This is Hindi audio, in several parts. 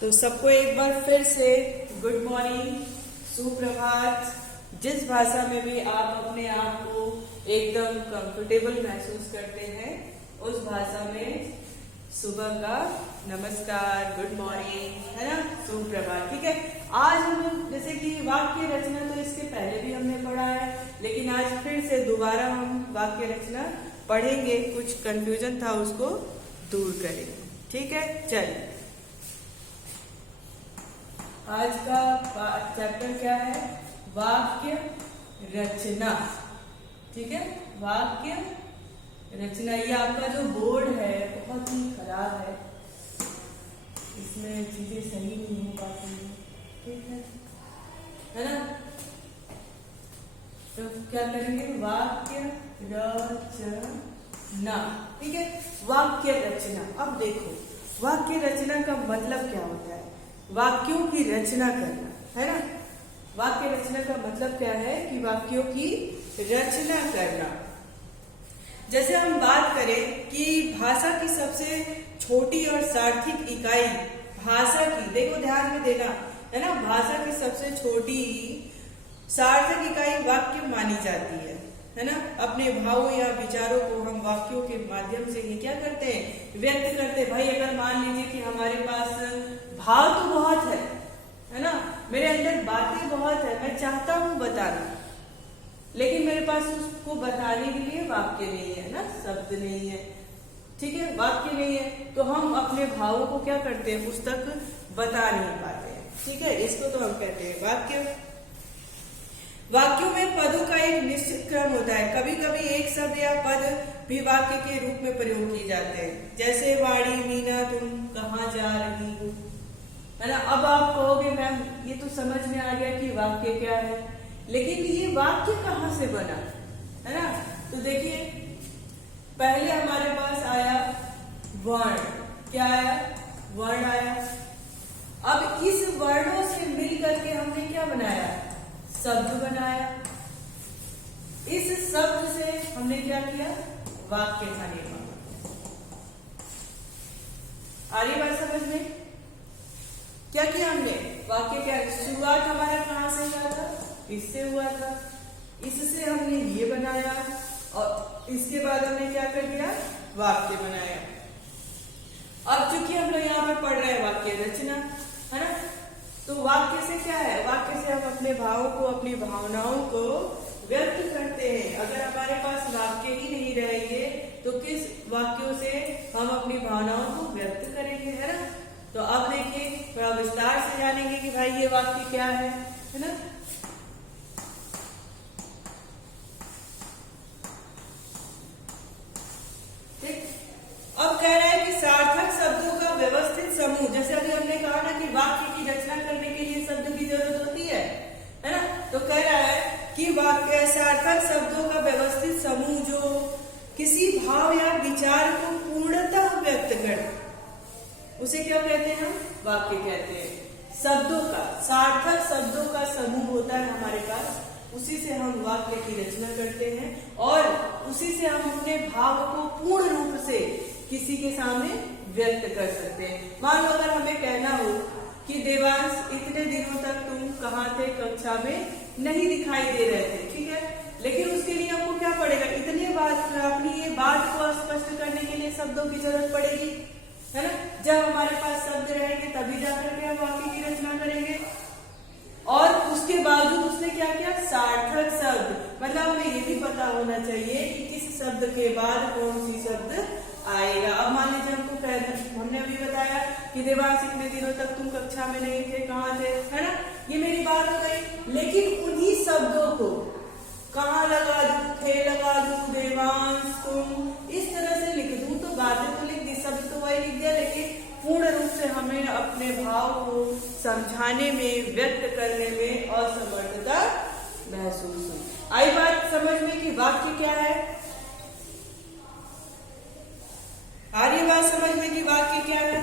तो सबको एक बार फिर से गुड मॉर्निंग, सुप्रभात। जिस भाषा में भी आप अपने आप को एकदम कंफर्टेबल महसूस करते हैं उस भाषा में सुबह का नमस्कार, गुड मॉर्निंग, है ना, सुप्रभात। ठीक है। आज हम लोग जैसे कि वाक्य रचना तो इसके पहले भी हमने पढ़ा है, लेकिन आज फिर से दोबारा हम वाक्य रचना पढ़ेंगे। कुछ कंफ्यूजन था उसको दूर करेंगे। ठीक है, चलिए। आज का चैप्टर क्या है? वाक्य रचना। ठीक है, वाक्य रचना। ये आपका जो बोर्ड है बहुत ही खराब है, इसमें चीजें सही नहीं हो पाती हैं। ठीक है ना। तो क्या करेंगे? वाक्य रचना। ठीक है, वाक्य रचना। अब देखो, वाक्य रचना का मतलब क्या होता है? वाक्यों की रचना करना, है ना। वाक्य रचना का मतलब क्या है कि वाक्यों की रचना करना। जैसे हम बात करें कि भाषा की सबसे छोटी और सार्थक इकाई भाषा की, देखो ध्यान में देना, है ना, भाषा की सबसे छोटी सार्थक इकाई वाक्य मानी जाती है ना। अपने भावों या विचारों को हम वाक्यों के माध्यम से ही क्या करते हैं? व्यक्त करते हैं। भाई अगर मान लीजिए कि हमारे पास भाव तो बहुत है ना, मेरे अंदर बातें बहुत है, मैं चाहता हूं बताना, लेकिन मेरे पास उसको बताने के लिए वाक्य नहीं है ना, शब्द नहीं है। ठीक है, वाक्य नहीं है, तो हम अपने भावों को क्या करते हैं? उस तक बता नहीं पाते हैं। ठीक है, इसको तो हम कहते हैं वाक्य। वाक्यों में पदों का एक निश्चित क्रम होता है। कभी कभी एक शब्द या पद भी वाक्य के रूप में प्रयोग किए जाते हैं। जैसे वाणी, मीना तुम कहाँ जा रही हो, है ना। अब आप कहोगे मैम ये तो समझ में आ गया कि वाक्य क्या है, लेकिन ये वाक्य कहाँ से बना, है ना। तो देखिए, पहले हमारे पास आया वर्ण। क्या आया? वर्ण आया। अब इस वर्णों से मिल करके हमने क्या बनाया? शब्द बनाया। इस शब्द से हमने क्या किया? वाक्य का निर्माण। आ रही बात समझ में? क्या किया हमने? वाक्य क्या? शुरुआत हमारा कहां से हुआ था? इससे हुआ था। इससे हमने ये बनाया और इसके बाद हमने क्या कर दिया? वाक्य बनाया। अब चूंकि हम लोग यहाँ पे पढ़ रहे हैं वाक्य रचना, है ना, तो वाक्य से क्या है? वाक्य से हम अपने भावों को, अपनी भावनाओं को व्यक्त करते हैं। अगर हमारे पास वाक्य ही नहीं रहेंगे तो किस वाक्यों से हम अपनी भावनाओं को व्यक्त करेंगे, है ना। तो अब देखिए, थोड़ा विस्तार से जानेंगे कि भाई ये वाक्य क्या है ना। अब कह रहा है कि सार्थक शब्दों का व्यवस्थित समूह। जैसे अभी हमने कहा ना कि वाक्य की रचना करने के लिए शब्द की जरूरत होती है ना। तो कह रहा है कि वाक्य सार्थक शब्दों का व्यवस्थित समूह जो किसी भाव या विचार को पूर्णतः व्यक्त कर, उसे क्या कहते हैं? हम वाक्य कहते हैं। शब्दों का, सार्थक शब्दों का समूह होता है हमारे पास, उसी से हम वाक्य की रचना करते हैं और उसी से हम अपने भाव को पूर्ण रूप से किसी के सामने व्यक्त कर सकते हैं। मान लो अगर हमें कहना हो कि देवांश इतने दिनों तक तुम कहाँ थे? कक्षा में नहीं दिखाई दे रहे थे। ठीक है, लेकिन उसके लिए हमको क्या पड़ेगा? इतने बात, अपनी ये बात को स्पष्ट करने के लिए शब्दों की जरूरत पड़ेगी, है ना। जब हमारे पास शब्द रहेंगे तभी जाकर के हम वाक्य की रचना करेंगे। और उसके बावजूद उसने क्या किया? सार्थक शब्द, मतलब हमें ये भी पता होना चाहिए कि किस शब्द के बाद कौन सी शब्द आएगा। अब मान लीजिए हमने अभी बताया कि देवांश इतने दिनों तक तुम कक्षा में नहीं थे, कहाँ थे, है ना। ये मेरी बात हो गई, लेकिन उन्हीं शब्दों को कहाँ लगा दूं? थे लगा दूं, देवांश तुम, इस तरह से लिख दूं तो बातें तो लिख दी, शब्द तो वही लिख दिया, लेकिन पूर्ण रूप से हमें अपने भाव को समझाने में, व्यक्त करने में असमर्थता महसूस हुई। आई बात समझ में कि वाक्य क्या है? आ रही बात समझ में कि वाक्य क्या है?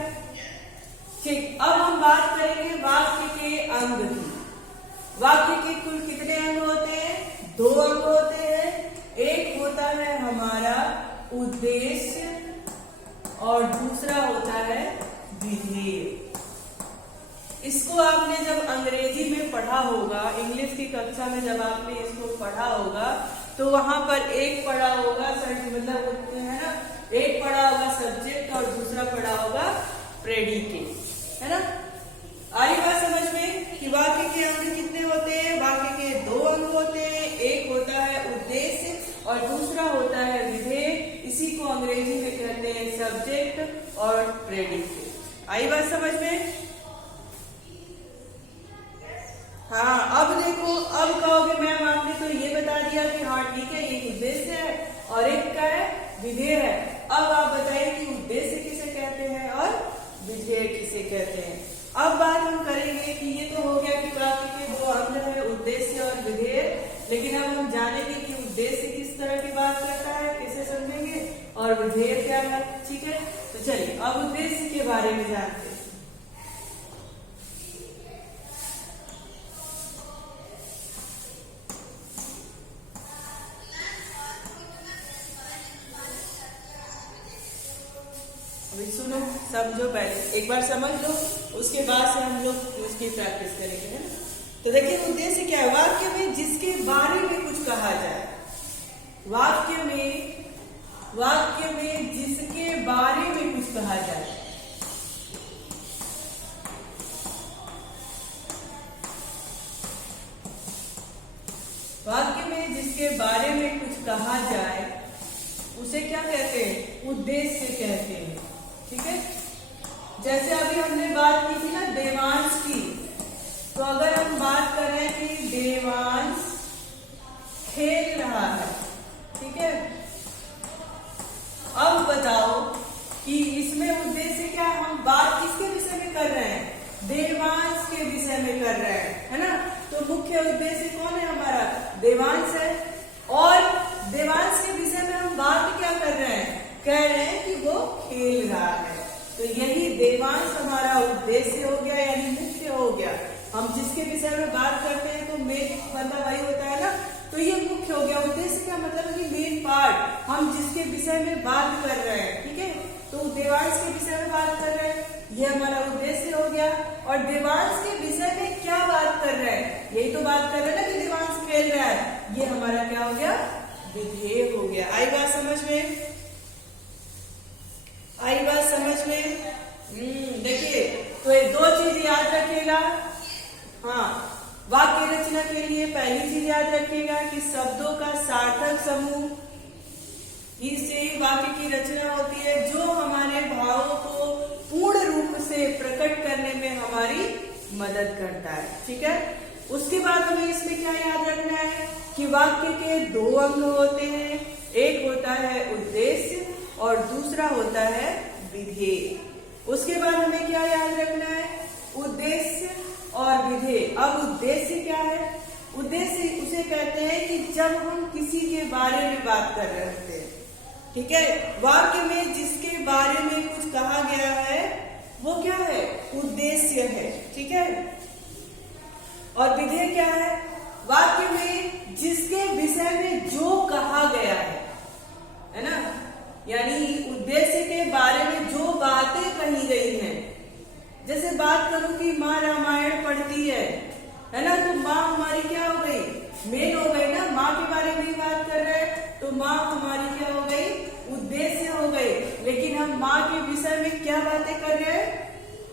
ठीक, अब हम बात करेंगे वाक्य के अंग की। वाक्य के कुल कितने अंग होते हैं? 2 अंग होते हैं। एक होता है हमारा उद्देश्य और दूसरा होता है विधेय। इसको आपने जब अंग्रेजी में पढ़ा होगा, इंग्लिश की कक्षा में जब आपने इसको पढ़ा होगा, तो वहां पर एक पढ़ा होगा मतलब होते हैं ना, एक पढ़ा होगा सब्जेक्ट और दूसरा पढ़ा होगा प्रेडिकेट, है ना। आई बात समझ में कि वाक्य के अंग कितने होते हैं? वाक्य के दो अंग होते हैं, एक होता है उद्देश्य और दूसरा होता है विधेय। इसी को अंग्रेजी में कहते हैं सब्जेक्ट और प्रेडिकेट। आई बात समझ में? हाँ, अब देखो, अब कहोगे मैम आपने तो ये बता दिया कि हाँ ठीक है, एक उद्देश्य है और एक क्या है? विधेय है। अब आप बताइए कि उद्देश्य किसे कहते हैं और विधेय किसे कहते हैं। अब बात हम करेंगे कि ये तो हो गया कि वाक्य के दो अंग है, उद्देश्य और विधेय, लेकिन अब हम जानेंगे कि उद्देश्य किस तरह की बात करता है, कैसे समझेंगे, और विधेय क्या है। ठीक है, तो चलिए अब उद्देश्य के बारे में जानते हैं। अभी सुनो, समझो, पहले एक बार समझ लो, उसके बाद से हम लोग उसकी प्रैक्टिस करेंगे, है ना। तो देखिए उद्देश्य क्या है? वाक्य में जिसके बारे में कुछ कहा जाए, वाक्य में जिसके बारे में कुछ कहा जाए, वाक्य में जिसके बारे में कुछ कहा जाए उसे क्या कहते हैं? उद्देश्य कहते हैं। ठीक है, जैसे अभी हमने बात की थी ना देवांश की, तो अगर हम बात करें कि देवांश खेल रहा है, ठीक है, अब बताओ कि इसमें उद्देश्य क्या है? हम बात किसके विषय में कर रहे हैं? देवांश के विषय में कर रहे हैं, है ना। तो मुख्य उद्देश्य कौन है? हमारा देवांश है, और देवांश के विषय में हम बात क्या कर रहे हैं? कह रहे हैं कि वो खेल रहा है। तो यही देवांश हमारा उद्देश्य हो गया, यानी मुख्य हो गया। हम जिसके विषय में बात करते हैं तो मेन मतलब वही होता है ना, तो ये मुख्य हो गया। उद्देश्य का मतलब है कि मेन पार्ट, हम जिसके विषय में बात कर रहे हैं, ठीक है, तो देवांश के विषय में बात कर रहे हैं, ये हमारा उद्देश्य हो गया। और देवांश के विषय में क्या बात कर रहे हैं? यही तो बात कर रहे हैं ना कि देवांश खेल रहा है, ये हमारा क्या हो गया? विधेय हो गया। आई बात समझ में? आई बात समझ में? देखिए, तो ये दो चीज याद रखिएगा। हाँ, वाक्य रचना के लिए पहली चीज याद रखिएगा कि शब्दों का सार्थक समूह, इससे ही वाक्य की रचना होती है, जो हमारे भावों को पूर्ण रूप से प्रकट करने में हमारी मदद करता है। ठीक है, उसके बाद हमें इसमें क्या याद रखना है कि वाक्य के दो अंग होते हैं, एक होता है उद्देश्य और दूसरा होता है विधेय। उसके बाद हमें क्या याद रखना है? उद्देश्य और विधेय। अब उद्देश्य क्या है? उद्देश्य उसे कहते हैं कि जब हम किसी के बारे में बात कर रहे होते हैं, ठीक है, वाक्य में जिसके बारे में कुछ कहा गया है वो क्या है? उद्देश्य है। ठीक है, और विधेय क्या है? वाक्य में जिसके विषय में जो कहा गया है ना, यानी उद्देश्य के बारे में जो बातें कही गई हैं। जैसे बात करूं कि माँ रामायण पढ़ती है ना, तो माँ हमारी क्या हो गई? मेन हो गई ना, माँ के बारे में बात कर रहे हैं, तो माँ हमारी क्या हो गई? उद्देश्य हो गई। लेकिन हम माँ के विषय में क्या बातें कर रहे हैं?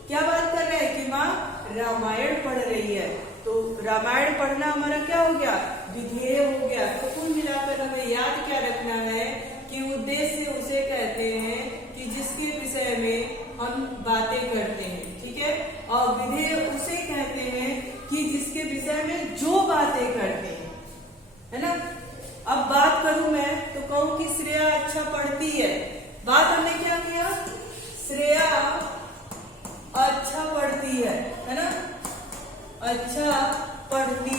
क्या बात कर रहे हैं कि माँ रामायण पढ़ रही है, तो रामायण पढ़ना हमारा क्या हो गया? विधेय हो गया। तो कुल मिलाकर हमें याद क्या रखना है कि उद्देश्य उसे कहते हैं कि जिसके विषय में हम बातें करते हैं, ठीक है, और विधेय उसे कहते हैं कि जिसके विषय में जो बातें करते हैं, है ना। अब बात करूं मैं तो कहूं कि श्रेया अच्छा पढ़ती है। बात हमने क्या किया? श्रेया अच्छा पढ़ती है ना, अच्छा पढ़ती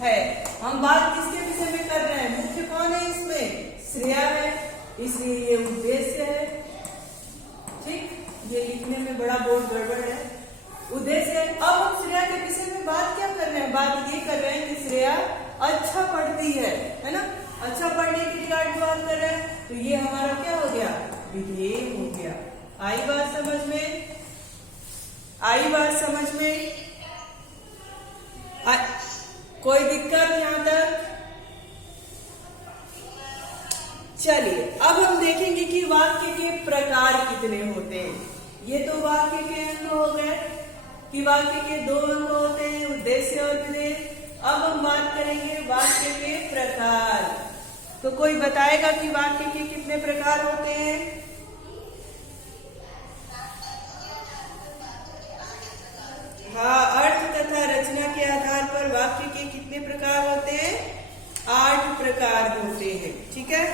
है। हम बात किसके विषय में कर रहे हैं? मुख्य कौन है इसमें? श्रेया है, इसलिए ये उद्देश्य है। ठीक, ये लिखने में बड़ा बहुत गड़बड़ है, उद्देश्य है। अब हम श्रेया के विषय में बात क्या कर रहे हैं? बात ये कर रहे हैं कि श्रेया अच्छा पढ़ती है ना, अच्छा पढ़ने की रिगार्ड बात कर रहे हैं, तो ये हमारा क्या हो गया? विधेय हो गया। आई बात समझ में? आई बात समझ में? कोई दिक्कत यहाँ तक? चलिए अब हम देखेंगे कि वाक्य के प्रकार कितने होते हैं। ये तो वाक्य के अंग हो गए कि वाक्य के दो अंग होते हैं, उद्देश्य और विधेय। अब हम बात करेंगे वाक्य के प्रकार। तो कोई बताएगा कि वाक्य के कितने प्रकार होते हैं? हाँ, अर्थ तथा रचना के आधार पर वाक्य के कितने प्रकार होते हैं? 8 प्रकार होते हैं। ठीक है,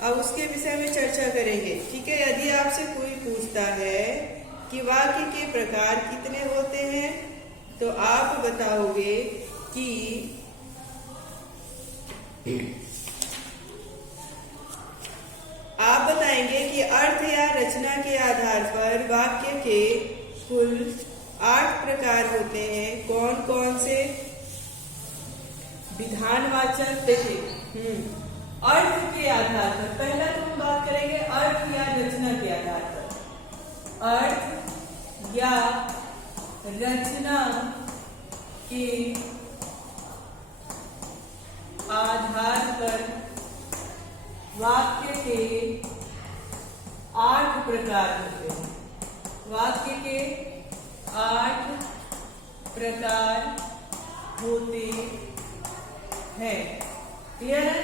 अब उसके विषय में चर्चा करेंगे। ठीक है, यदि आपसे कोई पूछता है कि वाक्य के प्रकार कितने होते हैं तो आप बताओगे कि आप बताएंगे कि अर्थ या रचना के आधार पर वाक्य के कुल 8 प्रकार होते हैं। कौन कौन से? विधानवाचक, देखिए अर्थ के आधार पर पहला तो हम बात करेंगे अर्थ या रचना के आधार पर। अर्थ या रचना के आधार पर वाक्य के 8 प्रकार होते हैं। वाक्य के 8 प्रकार होते हैं। क्लियर है?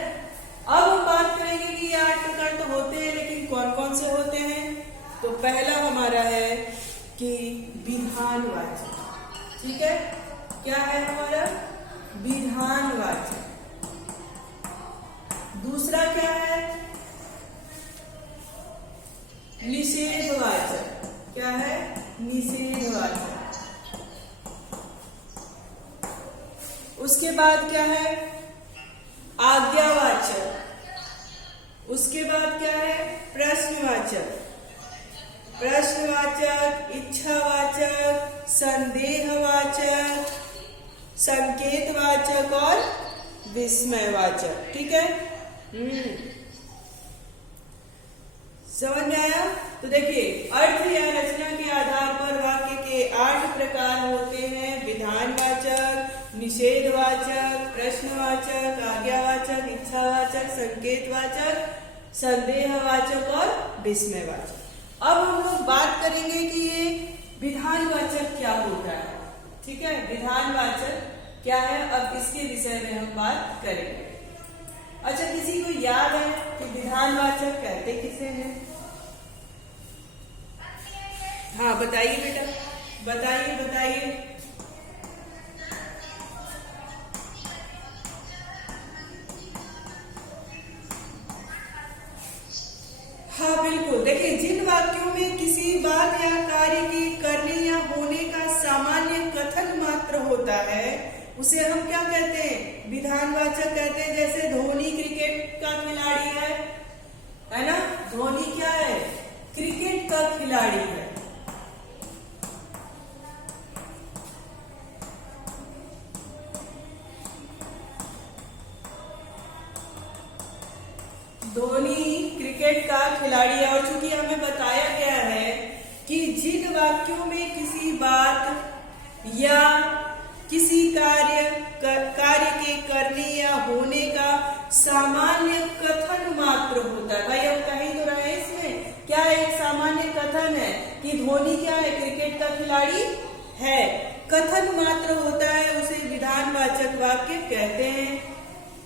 अब हम बात करेंगे कि ये 8 प्रकार तो होते हैं, लेकिन कौन कौन से होते हैं। तो पहला हमारा है कि विधानवाचक। ठीक है, क्या है हमारा? विधानवाचक। दूसरा क्या है? निषेधवाचक। क्या है? निषेधवाचक। उसके बाद क्या है? आज्ञावाचक। उसके बाद क्या है? प्रश्नवाचक। प्रश्नवाचक, इच्छावाचक, संदेहवाचक, संकेतवाचक और विस्मयवाचक। ठीक है, समझ में आया? तो देखिए, अर्थ या रचना के आधार पर वाक्य के 8 प्रकार होते हैं। विधानवाचक, निषेधवाचक, प्रश्नवाचक, आज्ञावाचक, इच्छावाचक, संकेतवाचक, संदेहवाचक और विस्मयवाचक। अब हम लोग बात करेंगे कि ये विधानवाचक क्या होता है। ठीक है, विधानवाचक क्या है, अब इसके विषय में हम बात करेंगे। अच्छा, किसी को याद है कि विधानवाचक कहते किसे हैं? हाँ बताइए बेटा, बताइए बताइए। हाँ बिल्कुल, देखिए जिन वाक्यों में किसी बात या कार्य के करने या होने का सामान्य कथन मात्र होता है उसे हम क्या कहते हैं? विधानवाचक कहते हैं। जैसे धोनी क्रिकेट का खिलाड़ी है ना? धोनी क्या है? क्रिकेट का खिलाड़ी है। धोनी क्रिकेट का खिलाड़ी है। और चूंकि हमें बताया गया है कि जिन वाक्यों में किसी बात या किसी कार्य के करने या होने का सामान्य कथन मात्र होता है। भाई हम कहीं तो रहे इसमें, क्या एक सामान्य कथन है कि धोनी क्या है? क्रिकेट का खिलाड़ी है। कथन मात्र होता है, उसे विधानवाचक वाक्य कहते हैं।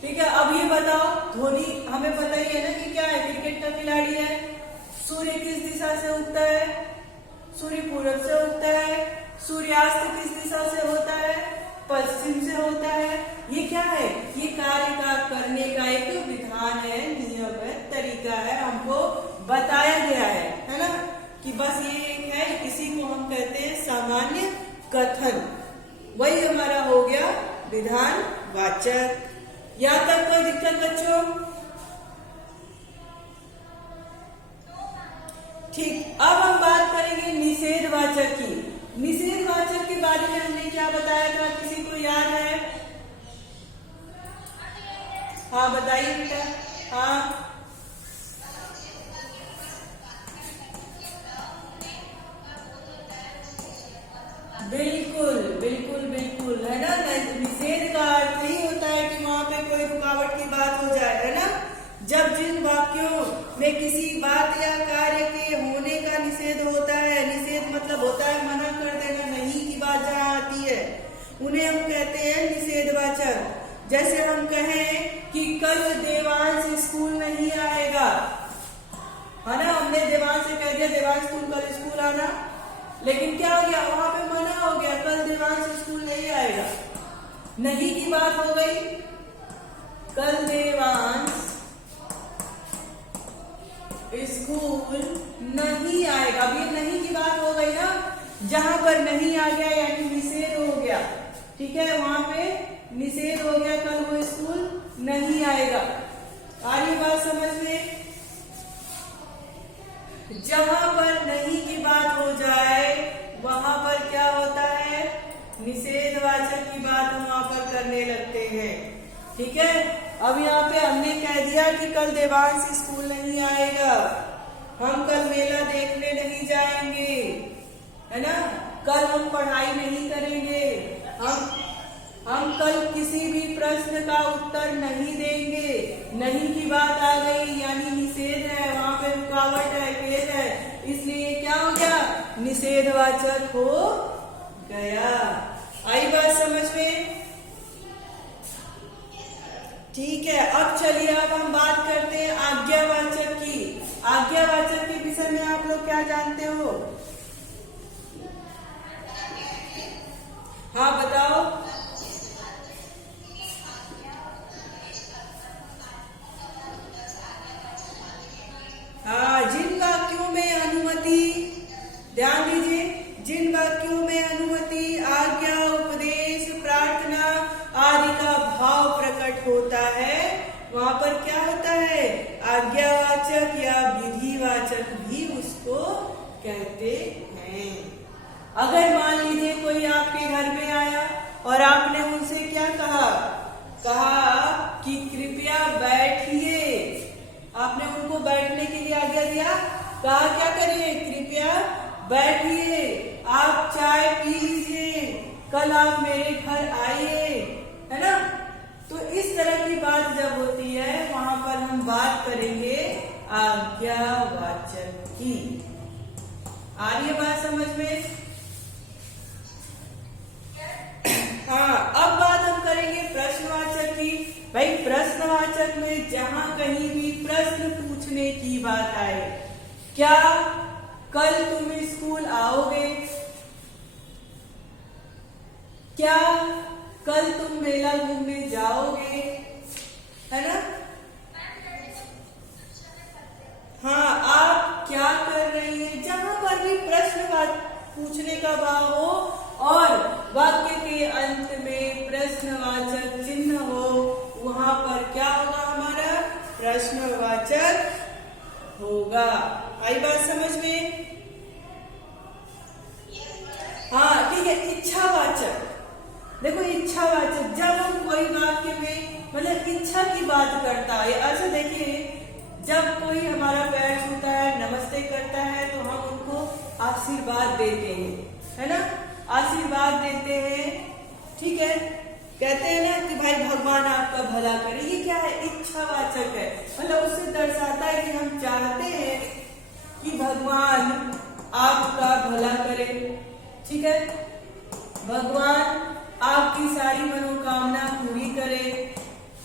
ठीक है, अब ये बताओ, धोनी हमें पता ही है ना कि क्या है? क्रिकेट का खिलाड़ी है। सूर्य किस दिशा से उगता है? सूर्य पूरब से उगता है। सूर्यास्त किस दिशा से होता है? पश्चिम से होता है। ये क्या है? ये कार्य का करने का एक विधान है, नियम है, तरीका है, हमको बताया गया है ना? कि बस ये एक है, इसी को हम कहते हैं सामान्य कथन। वही हमारा हो गया विधानवाचक। यहाँ तक कोई दिक्कत बच्चों? ठीक, अब हम बात करेंगे निषेधवाचक की। निषेधवाचक के बारे में हमने क्या बताया था? किसी को याद है? हाँ बताइए बेटा। हाँ वाक्यों में किसी बात या कार्य के होने का निषेध होता है। निषेध मतलब होता है मना कर देना, नहीं की बात जहाँ आती है उन्हें हम कहते हैं निषेधवाचक। जैसे हम कहें कि कल देवांश स्कूल नहीं आएगा, है ना, हमने देवांश से कह दिया देवांश तुम कल स्कूल आना, लेकिन क्या हो गया, वहां पे मना हो गया, कल देवांश स्कूल नहीं आएगा, नहीं की बात हो गई, कल देवांश स्कूल नहीं आएगा। अब ये नहीं की बात हो गई ना, जहां पर नहीं आ गया यानी निषेध हो गया, ठीक है, वहां पे निषेध हो गया, कल वो स्कूल नहीं आएगा। आ रही बात समझ में? जहां पर नहीं की बात हो जाए वहां पर क्या होता है, निषेधवाचक की बात हम वहां पर करने लगते हैं, ठीक है। अब यहाँ पे हमने कह दिया कि कल देवांश स्कूल नहीं आएगा, हम कल मेला देखने नहीं जाएंगे, है ना, कल हम पढ़ाई नहीं करेंगे, हम कल किसी भी प्रश्न का उत्तर नहीं देंगे। नहीं की बात आ गई यानी निषेध है, वहां पे रुकावट है, पेश है, इसलिए क्या हो गया, निषेधवाचक हो गया। आई बात समझ में? ठीक है, अब चलिए अब हम बात करते हैं आज्ञावाचक की। आज्ञावाचक के विषय में आप लोग क्या जानते हो? हाँ बताओ। हाँ, जिन वाक्यों में अनुमति, ध्यान दीजिए, जिन वाक्यों में अनुमति, आज्ञा, उपदेश, प्रार्थना आदि का भाव प्रकट होता है वहां पर क्या होता है, आज्ञावाचक या विधिवाचक भी उसको कहते हैं। अगर मान लीजिए कोई आपके घर में आया और आपने उनसे क्या कहा, कहा कि कृपया बैठिए, आपने उनको बैठने के लिए आज्ञा दिया, कहा क्या करिए, कृपया बैठिए, आप चाय पी लीजिए, कल आप मेरे घर आइए, है ना। तो इस तरह की बात जब होती है वहां पर हम बात करेंगे आज्ञावाचक की। आ रही है बात समझ में? हाँ, अब बात हम करेंगे प्रश्नवाचक की। भाई प्रश्नवाचक में जहां कहीं भी प्रश्न पूछने की बात आए, क्या कल तुम स्कूल आओगे, क्या कल तुम मेला घूमने जाओगे, है ना, हाँ, आप क्या कर रही हैं, जहां पर भी प्रश्न पूछने का भाव हो और वाक्य के अंत में प्रश्नवाचक चिन्ह हो, वहां पर क्या होगा, हमारा प्रश्नवाचक होगा। आई बात समझ में? हाँ ठीक है। इच्छावाचक, देखो इच्छावाचक, जब हम कोई वाक्य में मतलब इच्छा की बात करता है, ऐसा देखिए, जब कोई हमारा पैर छूता है, नमस्ते करता है, तो हम उनको आशीर्वाद देते हैं, है ना, आशीर्वाद देते हैं, ठीक है, कहते हैं ना कि भाई भगवान आपका भला करे, ये क्या है, इच्छावाचक है, मतलब उससे दर्शाता है कि हम चाहते हैं कि भगवान आपका भला करे, ठीक है, भगवान आपकी सारी मनोकामना पूरी करे,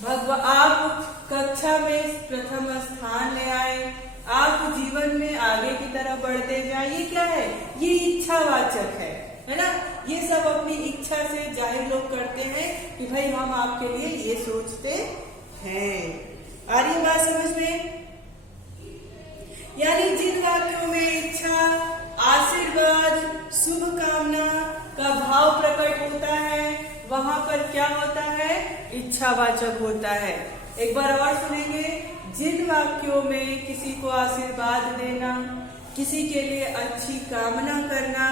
भगवान आप कक्षा में प्रथम स्थान ले आए, आप जीवन में आगे की तरफ बढ़ते जाए, ये क्या है, ये इच्छावाचक है ना, ये सब अपनी इच्छा से जाहिर लोग करते हैं कि भाई हम आपके लिए ये सोचते हैं। आ रही है बात समझ में? यानी जिन वाक्यों में इच्छा, आशीर्वाद, शुभ कामना का भाव प्रकट होता है वहां पर क्या होता है, इच्छावाचक होता है। एक बार और सुनेंगे, जिन वाक्यों में किसी को आशीर्वाद देना, किसी के लिए अच्छी कामना करना,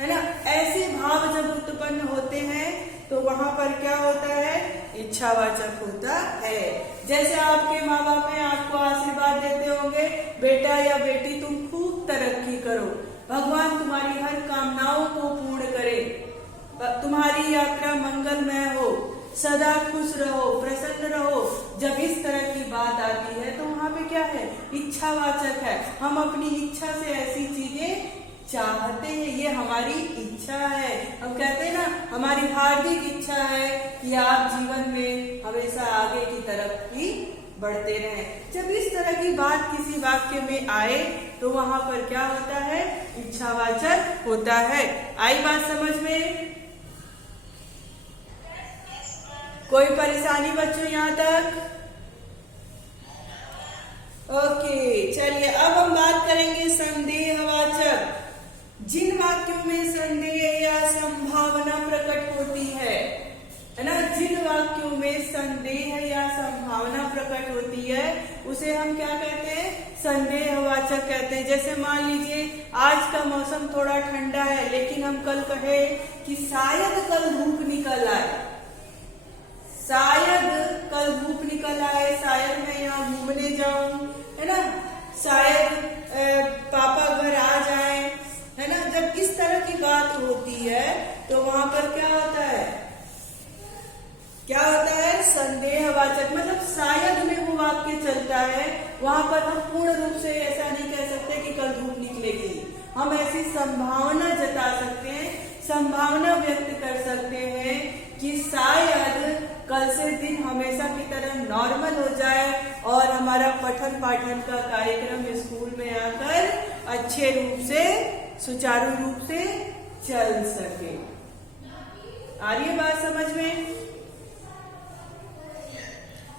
है ना, ऐसे भाव जब उत्पन्न होते हैं तो वहां पर क्या होता है, इच्छावाचक होता है। जैसे आपके माँ बाप में आपको आशीर्वाद देते होंगे, बेटा या बेटी तुम खूब तरक्की करो, भगवान तुम्हारी हर कामनाओं को पूर्ण करे, तुम्हारी यात्रा मंगलमय हो, सदा खुश रहो, प्रसन्न रहो। जब इस तरह की बात आती है तो वहां पे क्या है, इच्छावाचक है। हम अपनी इच्छा से ऐसी चीजें चाहते हैं, ये हमारी इच्छा है। हम कहते हैं ना, हमारी हार्दिक इच्छा है कि आप जीवन में हमेशा आगे की तरफ ही बढ़ते रहें। जब इस तरह की बात किसी वाक्य में आए तो वहां पर क्या होता है, इच्छावाचक होता है। आई बात समझ में? कोई परेशानी बच्चों यहाँ तक? ओके, चलिए अब हम बात करेंगे संदेहवाचक। जिन वाक्यों में संदेह या संभावना प्रकट होती है ना, जिन वाक्यों में संदेह या संभावना प्रकट होती है उसे हम क्या कहते हैं, संदेहवाचक कहते हैं। जैसे मान लीजिए आज का मौसम थोड़ा ठंडा है, लेकिन हम कल कहे कि शायद कल धूप निकल आए, शायद कल धूप निकल आए, शायद मैं यहाँ घूमने जाऊं, है ना, शायद पापा घर आ जाए, है ना। जब इस तरह की बात होती है तो वहां पर क्या होता है, क्या होता है, संदेहवाचक। मतलब शायद में वो वाक्य चलता है, वहां पर हम पूर्ण रूप से ऐसा नहीं कह सकते कि कल धूप निकलेगी। हम ऐसी संभावना जता सकते हैं, संभावना व्यक्त कर सकते हैं कि शायद कल से दिन हमेशा की तरह नॉर्मल हो जाए और हमारा पठन पाठन का कार्यक्रम स्कूल में आकर अच्छे रूप से, सुचारू रूप से चल सके। आ रही है बात समझ में?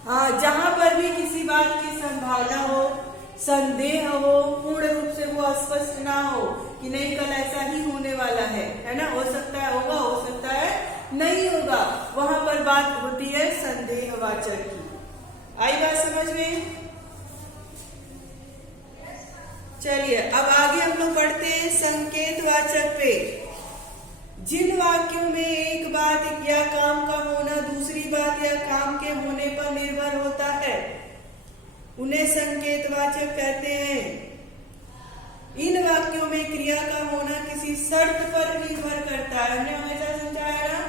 हाँ, जहां पर भी किसी बात की संभावना हो, संदेह हो, पूर्ण रूप से वो स्पष्ट ना हो कि नहीं कल ऐसा ही होने वाला है ना, हो सकता है होगा, हो सकता है नहीं होगा, वहां पर बात होती है संदेहवाचक की। आई बात समझ में? चलिए अब आगे हम लोग बढ़ते हैं संकेतवाचक पे। जिन वाक्यों में एक बात या काम का होना दूसरी बात या काम के होने पर निर्भर होता है उन्हें संकेतवाचक कहते हैं। इन वाक्यों में क्रिया का होना किसी शर्त पर निर्भर करता है। हमने हमेशा समझाया ना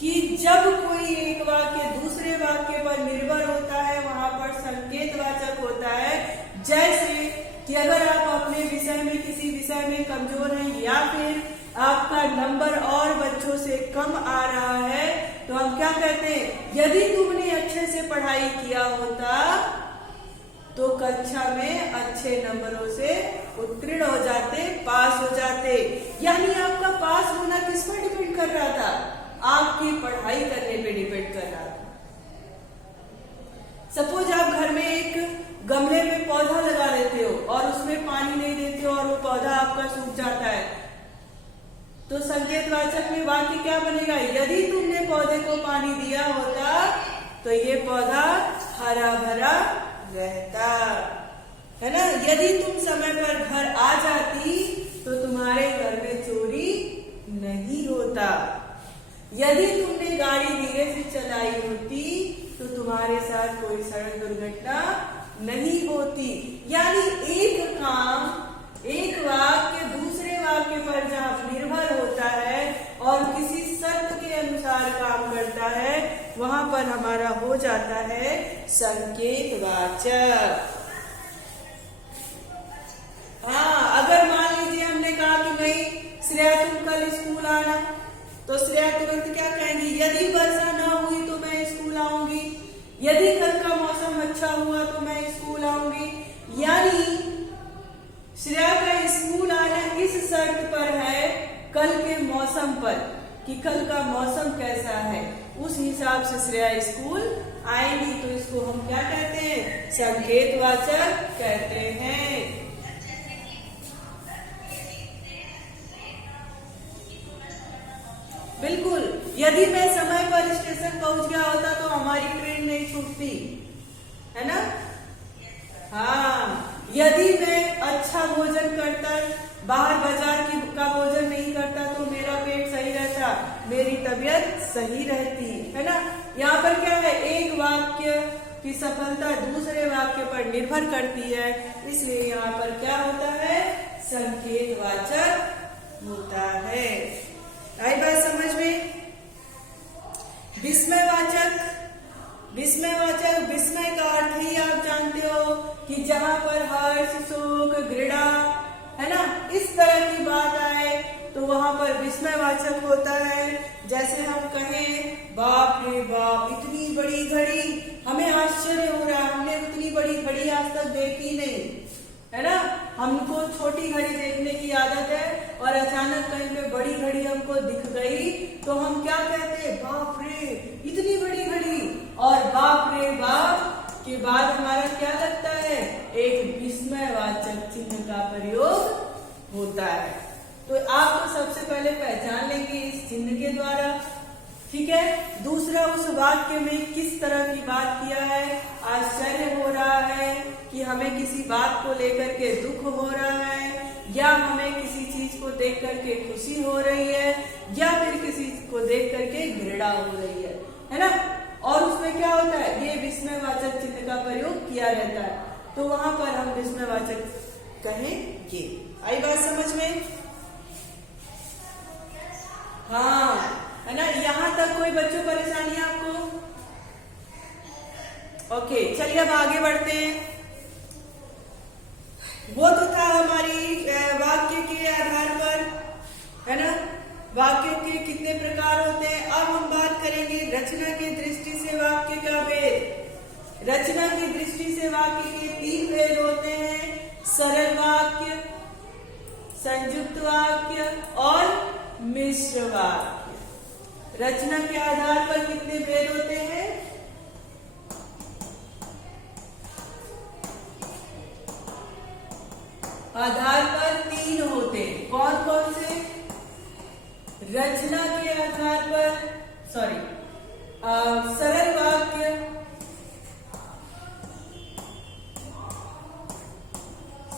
कि जब कोई एक वाक्य दूसरे वाक्य पर निर्भर होता है वहां पर संकेतवाचक होता है। जैसे कि अगर आप अपने विषय में किसी विषय में कमजोर हैं या फिर आपका नंबर और बच्चों से कम आ रहा है तो हम क्या कहते हैं, यदि तुमने अच्छे से पढ़ाई किया होता तो कक्षा में अच्छे नंबरों से उत्तीर्ण हो जाते, पास हो जाते। यानी आपका पास होना किस पर डिपेंड कर रहा था, आपकी पढ़ाई करने पे डिपेंड कर रहा था। सपोज आप घर में एक गमले में पौधा लगा देते हो और उसमें पानी नहीं देते हो और वो पौधा आपका सूख जाता है, तो संकेतवाचक में वाक्य क्या बनेगा, यदि तुमने पौधे को पानी दिया होता तो ये पौधा हरा भरा रहता, है ना। यदि तुम समय पर घर आ जाती तो तुम्हारे घर में चोरी नहीं होता। यदि तुमने गाड़ी धीरे से चलाई होती तो तुम्हारे साथ कोई सड़क दुर्घटना नहीं होती। यानी एक काम, एक वाक्य दूसरे वाक्य पर जहाँ निर्भर होता है और किसी शर्त के अनुसार काम करता है वहां पर हमारा हो जाता है संकेतवाचक। हाँ, अगर मान लीजिए हमने कहा कि नहीं श्रेया तुम कल स्कूल आना, तो श्रेया तुरंत क्या कहेंगी, यदि वर्षा ना हुई तो मैं स्कूल आऊंगी, यदि कल का मौसम अच्छा हुआ तो मैं स्कूल आऊंगी। यानी श्रेया का स्कूल आना इस शर्त पर है, कल के मौसम पर, कि कल का मौसम कैसा है, उस हिसाब से श्रेया स्कूल आएगी। तो इसको हम क्या कहते हैं, संकेतवाचक कहते हैं। बिल्कुल, यदि मैं समय पर स्टेशन पहुंच गया होता तो हमारी ट्रेन नहीं छूटती, है ना। हाँ, यदि मैं अच्छा भोजन करता, बाहर बाजार का भोजन नहीं करता तो मेरा पेट सही रहता, मेरी तबीयत सही रहती, है ना। यहाँ पर क्या है, एक वाक्य की सफलता दूसरे वाक्य पर निर्भर करती है, इसलिए यहाँ पर क्या होता है, संकेतवाचक होता है। आई बात समझ में? विस्मयवाचक, विस्मयवाचक, विस्मय का अर्थ ही आप जानते हो कि जहां पर हर्ष, शोक, घृणा, है ना, इस तरह की बात आए तो वहां पर विस्मयवाचक होता है। जैसे हम कहें बाप रे बाप, इतनी बड़ी घड़ी, हमें आश्चर्य हो रहा है, हमने इतनी बड़ी घड़ी आज तक देखी नहीं, है ना। हमको छोटी घड़ी देखने की आदत है और अचानक कहीं पे बड़ी घड़ी हमको दिख गई तो हम क्या कहते हैं, बाप रे इतनी बड़ी घड़ी। और बाप रे बाप के बाद हमारा क्या लगता है, एक विस्मयवाचक चिन्ह का प्रयोग होता है। तो आप तो सबसे पहले पहचान लेंगे इस चिन्ह के द्वारा, ठीक है। दूसरा, उस वाक्य में किस तरह की बात किया है, आश्चर्य हो रहा है कि हमें किसी बात को लेकर के दुख हो रहा है, या हमें किसी चीज को देख करके खुशी हो रही है, या फिर किसी को देख करके घृणा हो रही है ना। और उसमें क्या होता है, ये विस्मयवाचक चिन्ह का प्रयोग किया रहता है, तो वहां पर हम विस्मयवाचक कहेंगे। आई बात समझ में? हाँ, है ना। यहां तक कोई बच्चों परेशानी है आपको? ओके, चलिए अब आगे बढ़ते हैं। वो तो था हमारी वाक्य के आधार पर, है ना, वाक्यों के कितने प्रकार होते हैं। अब हम बात करेंगे रचना की दृष्टि से वाक्य का भेद। रचना की दृष्टि से वाक्य के 3 भेद होते हैं, सरल वाक्य, संयुक्त वाक्य और मिश्र वाक्य। रचना के आधार पर कितने भेद होते हैं? आधार पर 3 होते हैं। कौन कौन से? रचना के आधार पर, सरल वाक्य,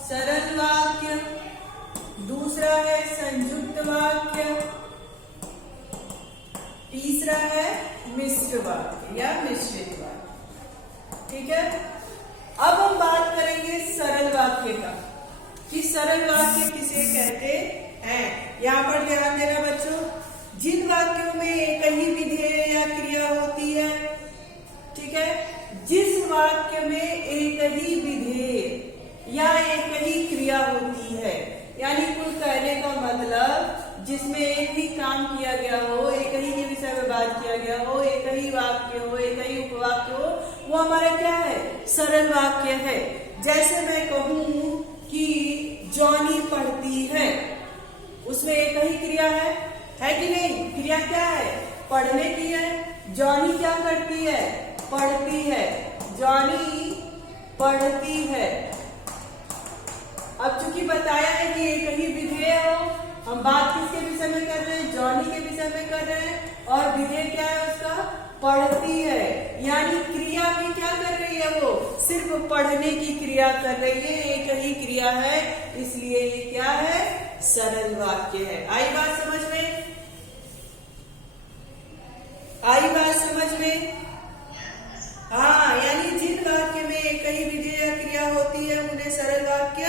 सरल वाक्य, दूसरा है संयुक्त वाक्य, तीसरा है मिश्र वाक्य या मिश्रित वाक्य, ठीक है। अब हम बात करेंगे सरल वाक्य का, कि सरल वाक्य किसे कहते हैं। यहाँ पर ध्यान देना बच्चों, जिन वाक्यों में एक ही विधेय या क्रिया होती है, ठीक है, जिस वाक्य में एक ही विधेय या एक ही क्रिया होती है, यानी कुल कहने का मतलब जिसमें एक ही काम किया गया हो, एक ही के विषय में बात किया गया हो, एक ही वाक्य हो, एक ही उपवाक्य हो, वो हमारा क्या है, सरल वाक्य है। जैसे मैं कहूं कि जॉनी पढ़ती है, उसमें एक ही क्रिया है कि नहीं? क्रिया क्या है? पढ़ने की है। जॉनी क्या करती है? पढ़ती है। जॉनी पढ़ती है। अब चूंकि बताया है कि एक ही विधेय हो, हम बात किसके विषय में कर रहे हैं? जॉनी के विषय में कर रहे हैं। और विधेय क्या है उसका? पढ़ती है। यानी क्रिया भी क्या कर रही है? वो सिर्फ पढ़ने की क्रिया कर रही है, एक ही क्रिया है, इसलिए ये क्या है? सरल वाक्य है। आई बात समझ में? आई बात समझ में? हाँ, यानी जिन वाक्य में एक ही विधेय या क्रिया होती है उन्हें सरल वाक्य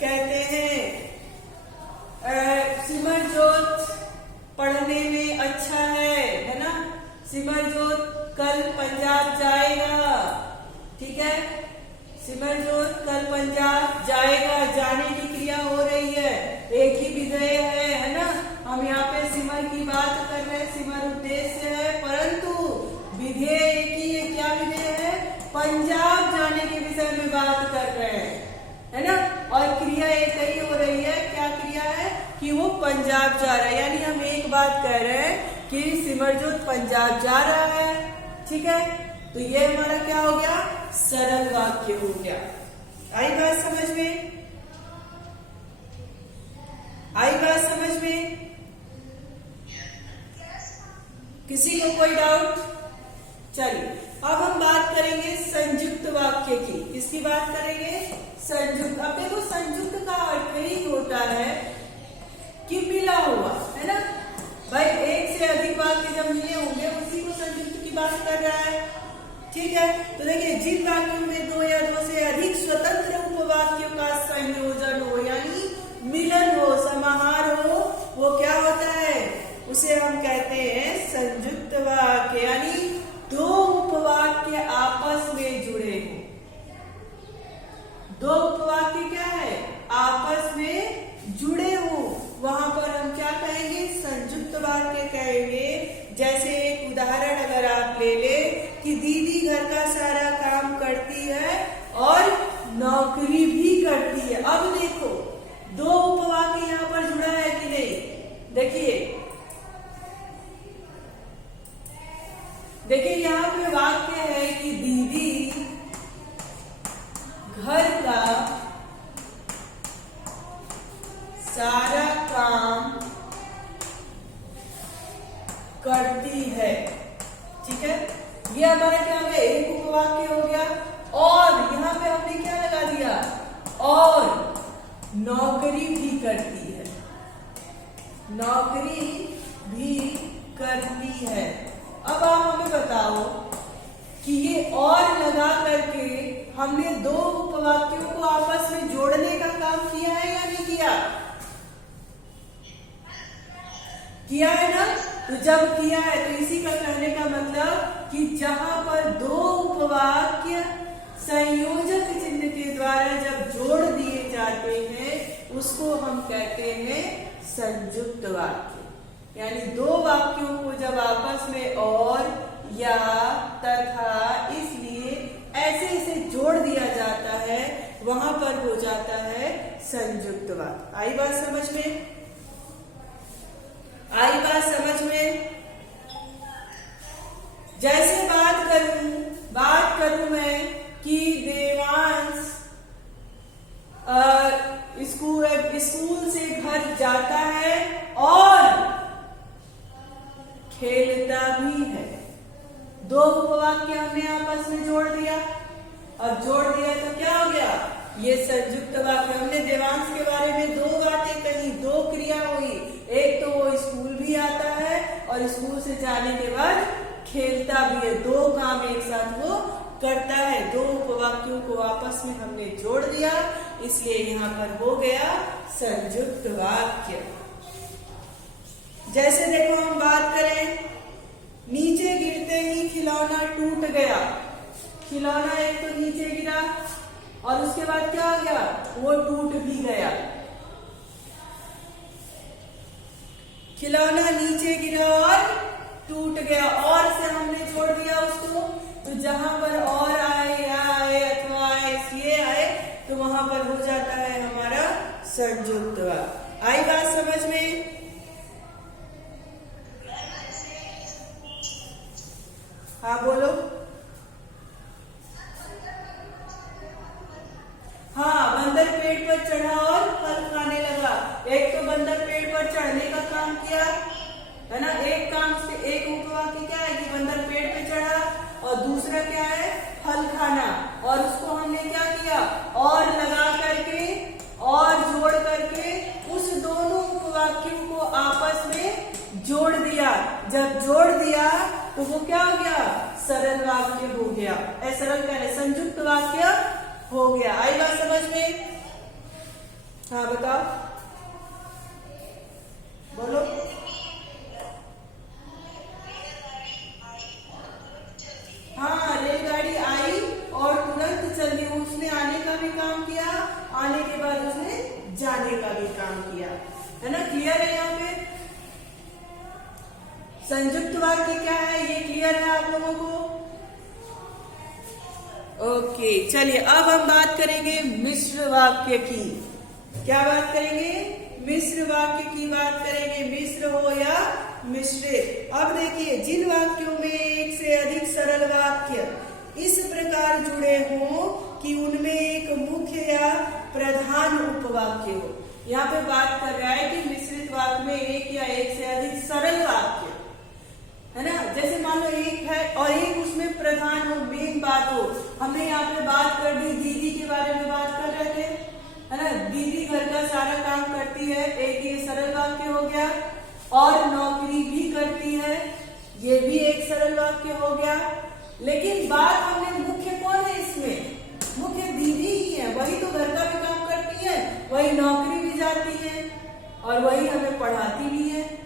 कहते हैं। सिमरजोत पढ़ने में अच्छा है ना? सिमरजोत कल पंजाब जाएगा, ठीक है। सिमरजोत कल पंजाब जाएगा, जाने की क्रिया हो रही है, एक ही विधेय है ना। हम यहाँ पे सिमर की बात कर रहे हैं, सिमर उद्देश्य है, परंतु विधेय एक ही है। क्या विधेय है? पंजाब जाने के विषय में बात कर रहे हैं, है ना। और क्रिया एक ही हो रही है। क्या क्रिया है? कि वो पंजाब जा रहा है। यानी हम एक बात कह रहे हैं कि सिमरजोत पंजाब जा रहा है, ठीक है। तो ये हमारा क्या हो गया? सरल वाक्य हो गया। आई बात समझ में? आई बात समझ में? किसी को कोई डाउट? चलिए अब हम बात करेंगे संयुक्त वाक्य की। किसकी बात करेंगे? संयुक्त। अब देखो, संयुक्त का अर्थ ही होता है कि मिला हुआ, है ना भाई। एक से अधिक वाक्य जब मिले होंगे उसी को संयुक्त की बात कर रहा है, ठीक है। तो देखिए, जिन वाक्यों में 2 या 2 से अधिक स्वतंत्र उपवाक्यों का संयोजन हो, यानी मिलन हो, समाहार हो, वो क्या होता है? उसे हम कहते हैं संयुक्त वाक्य। यानी दो उपवाक्य क्या है, आपस में जुड़े हो, वहां पर हम क्या कहेंगे, संयुक्त वाक्य कहेंगे। जैसे एक उदाहरण अगर आप ले ले कि दीदी घर का सारा काम करती है और नौकरी भी करती है। अब देखो दो उपवाक्य यहाँ पर जुड़ा है कि नहीं, देखिए यहाँ पे वाक्य है कि दीदी घर का सारा काम करती है, ठीक है। ये हमारा क्या हो गया, एक उपवाक्य हो गया। और यहाँ पे हमने क्या लगा दिया, और नौकरी भी करती है, नौकरी भी करती है। अब आप हमें बताओ कि ये और लगा करके हमने दो उपवाक्यों को आपस में जोड़ने का काम किया है या नहीं किया, किया है ना। तो जब किया है तो इसी का कहने का मतलब कि जहां पर दो उपवाक्य संयोजक चिन्ह के द्वारा जब जोड़ दिए जाते हैं उसको हम कहते हैं संयुक्त वाक्य। यानी दो वाक्यों को जब आपस में और, या, तथा, इसलिए ऐसे ऐसे जोड़ दिया जाता है वहां पर हो जाता है संयुक्त वाक्य। आई बात समझ में, आई बात समझ में। जैसे बात करूं मैं कि देवांश स्कूल से घर जाता है और खेलता भी है। दो उपवाक्य हमने आपस में जोड़ दिया, अब जोड़ दिया तो क्या हो गया, ये संयुक्त वाक्य। हमने देवांश के बारे में दो बातें कही, दो क्रिया हुई, एक तो वो स्कूल भी आता है और स्कूल से जाने के बाद खेलता भी है, दो काम एक साथ वो करता है। दो उपवाक्यों को आपस में हमने जोड़ दिया, इसलिए यहाँ पर हो गया संयुक्त वाक्य। जैसे देखो हम बात करें, नीचे गिरते ही खिलौना टूट गया। खिलौना एक तो नीचे गिरा और उसके बाद क्या हो गया, वो टूट भी गया। खिलौना नीचे गिरा और टूट गया, और से हमने छोड़ दिया उसको। तो जहां पर और आए, या आए अथवा आए, ये आए, तो वहां पर हो जाता है हमारा संयुक्त वाक्य। आई बात समझ में। हाँ बोलो। हाँ, बंदर पेड़ पर चढ़ा और फल खाने लगा। एक तो बंदर पेड़ पर चढ़ने का काम किया है ना, एक काम से एक उपवाक्य क्या है कि बंदर पेड़ पे चढ़ा, और दूसरा क्या है, फल खाना। और उसको हमने क्या किया, और लगा करके और जोड़ करके उस दोनों उपवाक्यों को आपस में जोड़ दिया। जब जोड़ दिया तो वो क्या हो गया, सरल वाक्य हो गया। सरल कह रहे संयुक्त वाक्य हो गया। आई बात समझ में। हाँ बताओ, बोलो। हाँ, रेलगाड़ी आई और तुरंत चल दी। उसने आने का भी काम किया, आने के बाद उसने जाने का भी काम किया, है ना। क्लियर है यहाँ पे संयुक्त वाक्य क्या है, ये क्लियर है आप लोगों को। ओके, चलिए अब हम बात करेंगे मिश्र वाक्य की। क्या बात करेंगे, मिश्र वाक्य की बात करेंगे, मिश्र हो या मिश्रित। अब देखिए, जिन वाक्यों में एक से अधिक सरल वाक्य इस प्रकार जुड़े हों कि उनमें एक मुख्य या प्रधान उपवाक्य हो। यहाँ पे बात कर रहा है कि मिश्रित वाक्य में एक या एक से अधिक सरल वाक्य है ना। जैसे मान लो एक है और एक उसमें प्रधान हो, मेन बात हो। हमने यहाँ पे बात कर दी, दीदी के बारे में बात कर रहे थे, है ना। दीदी घर का सारा काम करती है, एक ये सरल वाक्य हो गया। और नौकरी भी करती है, ये भी एक सरल वाक्य हो गया। लेकिन बात हमने मुख्य कौन है इसमें, मुख्य दीदी ही है। वही तो घर का भी काम करती है, वही नौकरी भी जाती है और वही हमें पढ़ाती भी है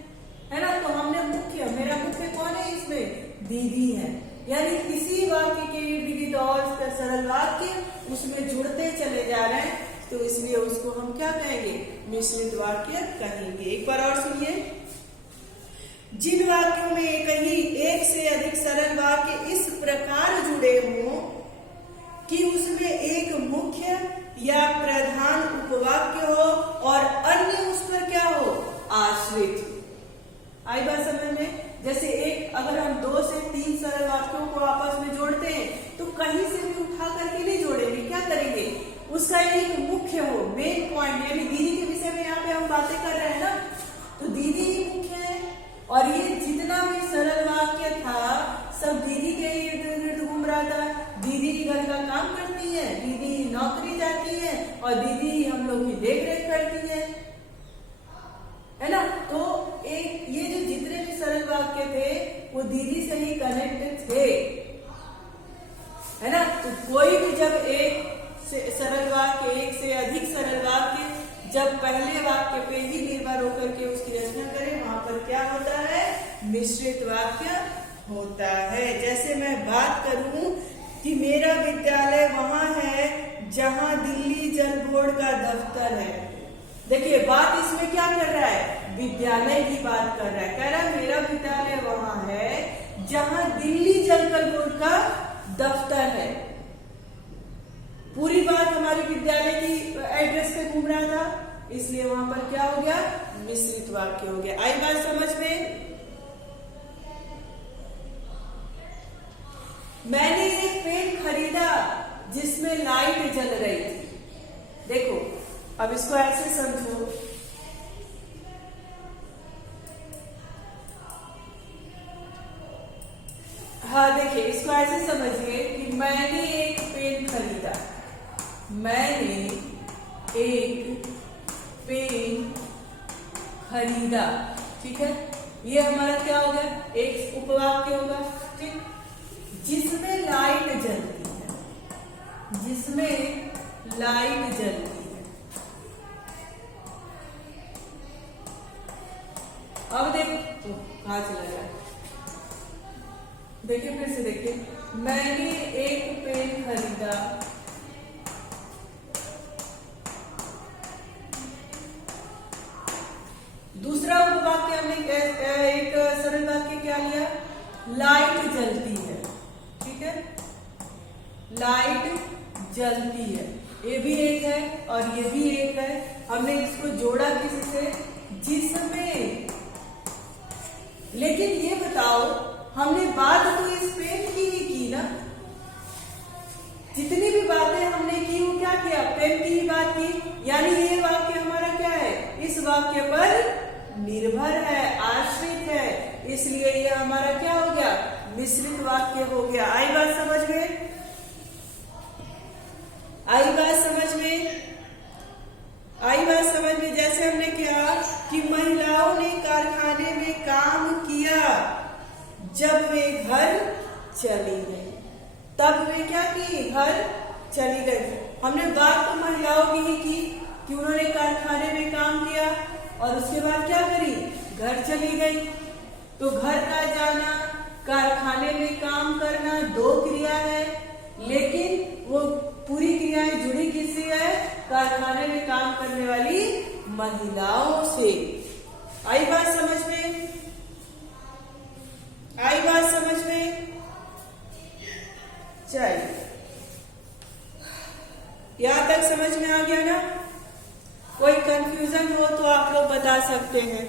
ना। तो हमने मुख्य, मेरा मुख्य कौन है इसमें, दीदी है। यानी किसी वाक्य के इर्द गिर्द और सरल वाक्य उसमें जुड़ते चले जा रहे हैं, तो इसलिए उसको हम क्या कहेंगे, मिश्रित वाक्य कहेंगे। एक बार और सुनिए, जिन वाक्यों में कहीं एक से अधिक सरल वाक्य इस प्रकार जुड़े हों कि उसमें एक मुख्य या प्रधान उपवाक्य हो और अन्य उस पर क्या हो, आश्रित। आई बात समझ में? जैसे एक अगर हम 2 से 3 सरल वाक्यों को आपस में जोड़ते हैं तो कहीं से भी उठा करके नहीं जोड़ेंगे, क्या करेंगे, उसका एक मुख्य हो, मेन पॉइंट। यानी दीदी के विषय में यहाँ पे हम बातें कर रहे हैं ना, तो दीदी ही मुख्य है और ये जितना भी सरल वाक्य था सब दीदी के इर्द गिर्द घूम रहा था। दीदी ही घर का काम करती है, दीदी ही नौकरी जाती है और दीदी ही हम लोग की देख रेख करती है ना। तो एक ये जो जितने भी सरल वाक्य थे वो दीदी से ही कनेक्ट थे, है ना। तो कोई भी जब एक सरल वाक्य, एक से अधिक सरल वाक्य जब पहले वाक्य पे ही निर्भर होकर के उसकी रचना करें, वहां पर क्या होता है, मिश्रित वाक्य होता है। जैसे मैं बात करूं कि मेरा विद्यालय वहां है जहां दिल्ली जल बोर्ड का दफ्तर है। देखिए बात इसमें क्या कर रहा है, विद्यालय की बात कर रहा है। कह रहा है मेरा विद्यालय वहां है जहां दिल्ली जल बोर्ड का दफ्तर है। पूरी बात हमारे विद्यालय की एड्रेस पे घूम रहा था, इसलिए वहां पर क्या हो गया, मिश्रित वाक्य हो गया। आई बात समझ में? मैंने एक पेन खरीदा जिसमें लाइट जल रही थी। देखो अब इसको ऐसे समझो, हाँ देखिए इसको ऐसे समझिए कि मैंने एक पेन खरीदा, मैंने एक पेन खरीदा, ठीक है। ये हमारा क्या हो गया, एक उपवाक्य होगा, ठीक। जिसमें लाइट जलती है, जिसमें लाइट जलती है। अब देखो कहाँ चला गया, देखिए फिर से देखिए, मैंने एक पेन खरीदा, दूसरा उपवाक्य हमने एक सरल वाक्य क्या लिया, लाइट जलती है, ठीक है, लाइट जलती है। ये भी एक है और ये भी एक है, हमने इसको जोड़ा किसी से, जिसमें। लेकिन ये बताओ हमने बात तो इस पेन की ही की ना, जितनी भी बातें हमने की वो क्या किया, पेन की ही बात की। यानी ये वाक्य हमारा क्या है, इस वाक्य पर निर्भर है, आश्रित है, इसलिए ये हमारा क्या हो गया, मिश्रित वाक्य हो गया। आई बात समझ में? आई बात समझ में? आई बात समझ में? जैसे हमने कहा कि महिलाओं ने कारखाने में काम किया जब वे घर चली गई, तब वे क्या की, घर चली गई। हमने बात तो महिलाओं की ही की कि उन्होंने कारखाने में काम किया और उसके बाद क्या करी, घर चली गई। तो घर का जाना, कारखाने में काम करना दो क्रिया है, लेकिन वो पूरी क्रियाएं जुड़ी किससे है, कारखाने में काम करने वाली महिलाओं से। आई बात समझ में? आई बात समझ में? चलिए यहां तक समझ में आ गया ना? कोई कंफ्यूजन हो तो आप लोग बता सकते हैं।